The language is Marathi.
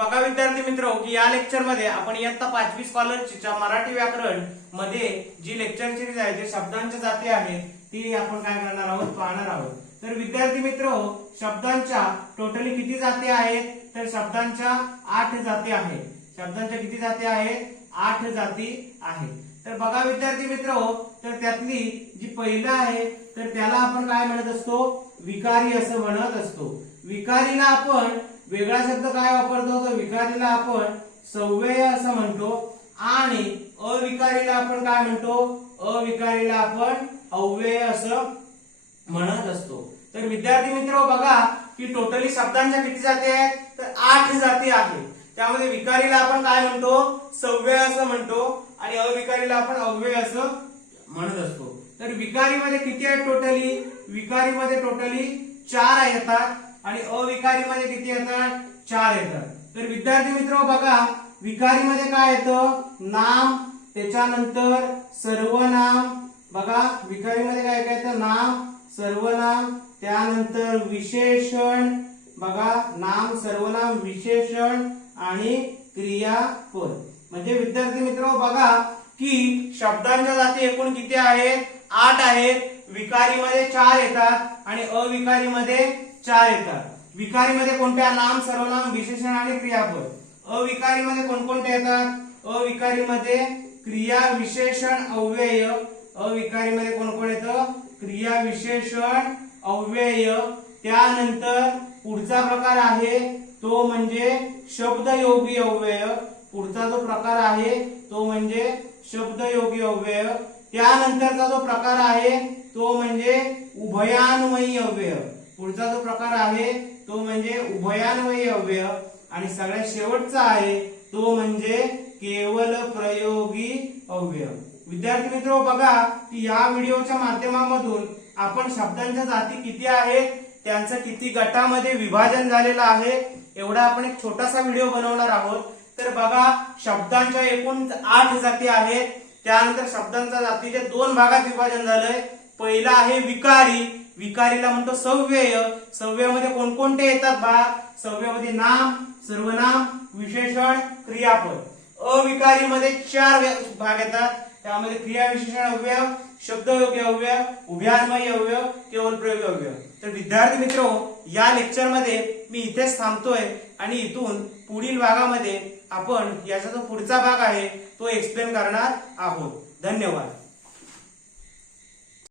बघा विद्यार्थी मित्र की या लेक्चरमध्ये आपण इयत्ता पाचवी स्कॉलरशिपच्या मराठी व्याकरणमध्ये जी लेक्चर सिरीज आहे जे शब्दांच्या जाती आहेत ती आपण काय करणार आहोत पाहणार आहोत. तर विद्यार्थी मित्र शब्दांच्या टोटली किती जाती आहेत? तर शब्दांच्या आठ जाती आहेत. शब्दांच्या किती जाती आहेत? आठ जाती आहेत. तर बघा विद्यार्थी मित्र तर त्यातली जी पहिलं आहे तर त्याला आपण काय म्हणत असतो? विकारी असं म्हणत असतो. विकारीला आपण वेगळा शब्द काय वापरतो? तर विकारीला आपण सव्यय असं म्हणतो. आणि अविकारीला आपण काय म्हणतो? अविकारीला आपण अव्यय असं म्हणत असतो. तर विद्यार्थी मित्र बघा की टोटली शब्दांच्या किती जाती आहेत? तर आठ जाती आहेत. त्यामध्ये विकारीला आपण काय म्हणतो? सव्यय असं म्हणतो. आणि अविकारीला आपण अव्यय असं म्हणत असतो. तर विकारीमध्ये किती आहेत टोटली विकारीमध्ये टोटली चार येतात. आणि अविकारीमध्ये किती येतात? चार येतात. तर विद्यार्थी मित्र बघा विकारीमध्ये काय येतं? नाम त्याच्यानंतर सर्वनाम. बघा विकारीमध्ये काय काय येतं? नाम सर्वनाम. त्यानंतर विशेषण. बघा नाम सर्वनाम विशेषण आणि क्रियापद. म्हणजे विद्यार्थी मित्र बघा की शब्दांच्या जाती एकूण किती आहेत? आठ आहेत. विकारीमध्ये चार येतात आणि अविकारीमध्ये चार येतात विकारीमध्ये कोणत्या नाम सर्वनाम विशेषण आणि क्रियापद? अविकारीमध्ये कोणकोणते येतात? अविकारीमध्ये क्रिया विशेषण अव्यय. अविकारीमध्ये कोण कोण येतं? क्रिया विशेषण अव्यय. त्यानंतर पुढचा प्रकार आहे तो म्हणजे शब्दयोगी अव्यय. पुढचा जो प्रकार आहे तो म्हणजे शब्दयोगी अव्यय. त्यानंतरचा जो प्रकार आहे तो म्हणजे उभयान्वयी अव्यय. पुढचा जो प्रकार आहे तो म्हणजे उभयान्वयी अव्यय. आणि सगळ्यात शेवटचा आहे तो म्हणजे केवल प्रयोगी अव्यय. विद्यार्थी मित्र बघा की या व्हिडिओच्या माध्यमामधून आपण शब्दांच्या जाती किती आहेत त्यांचं किती गटामध्ये विभाजन झालेलं आहे एवढा आपण एक छोटासा व्हिडिओ बनवणार आहोत. तर बघा शब्दांच्या एकूण आठ जाती आहेत. त्यानंतर शब्दांच्या जातीचे दोन भागात विभाजन झालंय. पहिला आहे विकारी. विकारीला म्हणतो सव्यय. सव्यमध्ये कोणकोणते येतात भाग सव्यमध्ये नाम सर्वनाम विशेषण क्रियापद. अविकारीमध्ये चार भाग येतात. त्यामध्ये क्रिया विशेषण अव्यय शब्दयोग्य अव्यय उभ्यान्मयी अव्यय केवळ प्रयोगी अव्यय. तर विद्यार्थी मित्र या लेक्चरमध्ये मी इथेच थांबतोय आणि इथून पुढील भागामध्ये आपण याचा जो पुढचा भाग आहे तो एक्सप्लेन करणार आहोत. धन्यवाद.